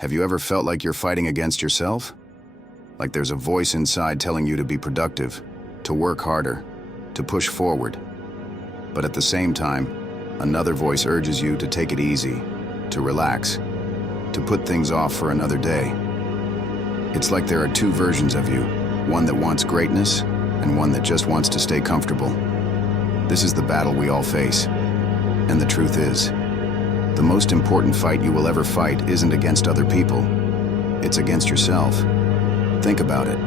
Have you ever felt like you're fighting against yourself? Like there's a voice inside telling you to be productive, to work harder, to push forward. But at the same time, another voice urges you to take it easy, to relax, to put things off for another day. It's like there are two versions of you, one that wants greatness and one that just wants to stay comfortable. This is the battle we all face. And the truth is, the most important fight you will ever fight isn't against other people. It's against yourself. Think about it.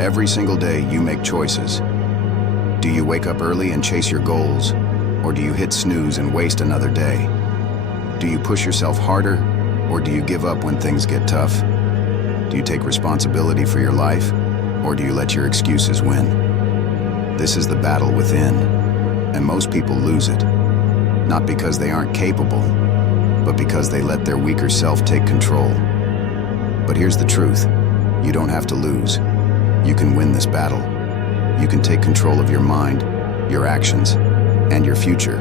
Every single day you make choices. Do you wake up early and chase your goals? Or do you hit snooze and waste another day? Do you push yourself harder? Or do you give up when things get tough? Do you take responsibility for your life? Or do you let your excuses win? This is the battle within, and most people lose it. Not because they aren't capable, but because they let their weaker self take control. But here's the truth. You don't have to lose. You can win this battle. You can take control of your mind, your actions, and your future.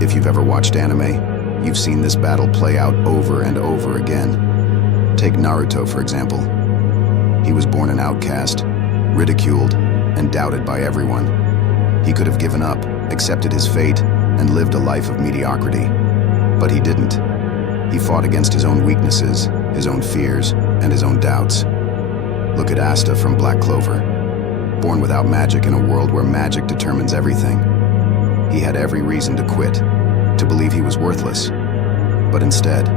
If you've ever watched anime, you've seen this battle play out over and over again. Take Naruto, for example. He was born an outcast, ridiculed, and doubted by everyone. He could have given up, accepted his fate, and lived a life of mediocrity. But he didn't. He fought against his own weaknesses, his own fears, and his own doubts. Look at Asta from Black Clover. Born without magic in a world where magic determines everything. He had every reason to quit, to believe he was worthless. But instead,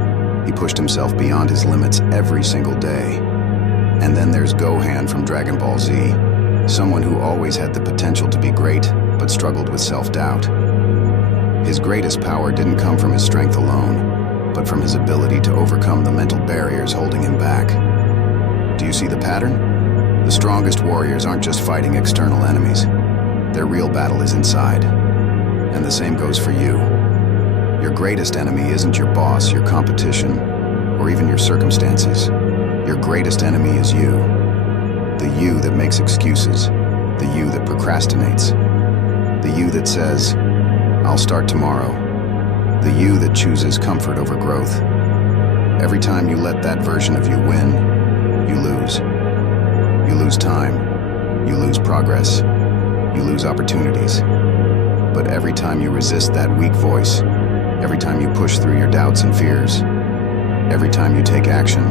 he pushed himself beyond his limits every single day. And then there's Gohan from Dragon Ball Z, someone who always had the potential to be great, but struggled with self-doubt. His greatest power didn't come from his strength alone, but from his ability to overcome the mental barriers holding him back. Do you see the pattern? The strongest warriors aren't just fighting external enemies. Their real battle is inside. And the same goes for you. Your greatest enemy isn't your boss, your competition, or even your circumstances. Your greatest enemy is you. The you that makes excuses. The you that procrastinates. The you that says, I'll start tomorrow. The you that chooses comfort over growth. Every time you let that version of you win, you lose. You lose time. You lose progress. You lose opportunities. But every time you resist that weak voice, every time you push through your doubts and fears, every time you take action,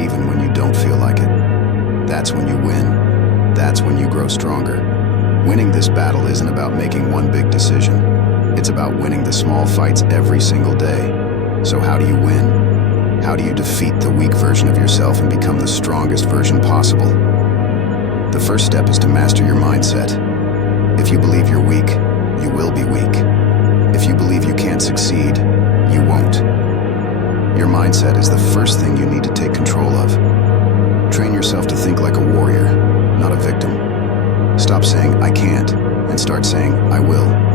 even when you don't feel like it, that's when you win. That's when you grow stronger. Winning this battle isn't about making one big decision. It's about winning the small fights every single day. So how do you win? How do you defeat the weak version of yourself and become the strongest version possible? The first step is to master your mindset. If you believe you're weak, you will be weak. If you believe you can't succeed, you won't. Your mindset is the first thing you need to take control of. Train yourself to think like a warrior, not a victim. Stop saying, I can't, and start saying, I will.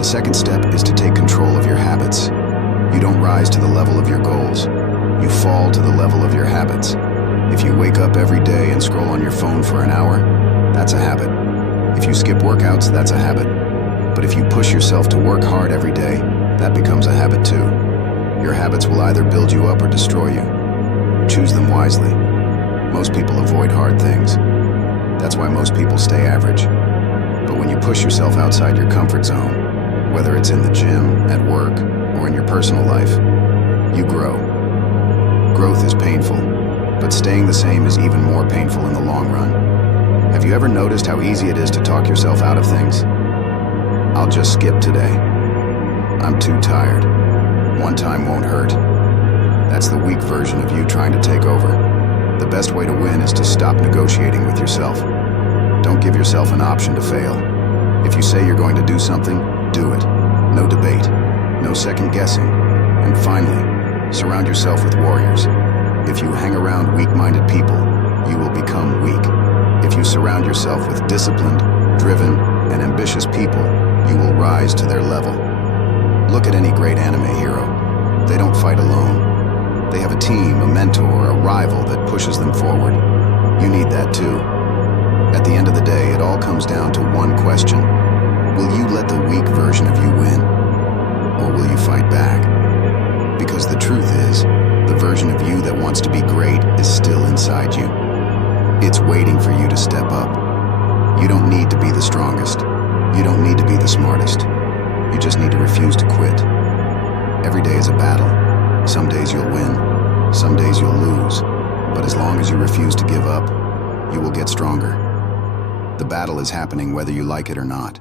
The second step is to take control of your habits. You don't rise to the level of your goals. You fall to the level of your habits. If you wake up every day and scroll on your phone for an hour, that's a habit. If you skip workouts, that's a habit. But if you push yourself to work hard every day, that becomes a habit too. Your habits will either build you up or destroy you. Choose them wisely. Most people avoid hard things. That's why most people stay average. But when you push yourself outside your comfort zone, whether it's in the gym, at work, or in your personal life, you grow. Growth is painful, but staying the same is even more painful in the long run. Have you ever noticed how easy it is to talk yourself out of things? I'll just skip today. I'm too tired. One time won't hurt. That's the weak version of you trying to take over. The best way to win is to stop negotiating with yourself. Don't give yourself an option to fail. If you say you're going to do something, do it. No debate, no second guessing. And finally, surround yourself with warriors. If you hang around weak-minded people, you will become weak. If you surround yourself with disciplined, driven, and ambitious people, you will rise to their level. Look at any great anime hero. They don't fight alone. They have a team, a mentor, a rival that pushes them forward. You need that too. At the end of the day, it all comes down to one question. Will you let the weak version of you win? Or will you fight back? Because the truth is, The version of you that wants to be great is still inside you. It's waiting for you to step up. You don't need to be the strongest. You don't need to be the smartest. You just need to refuse to quit. Every day is a battle. Some days you'll win, some days you'll lose. But as long as you refuse to give up, you will get stronger. The battle is happening whether you like it or not.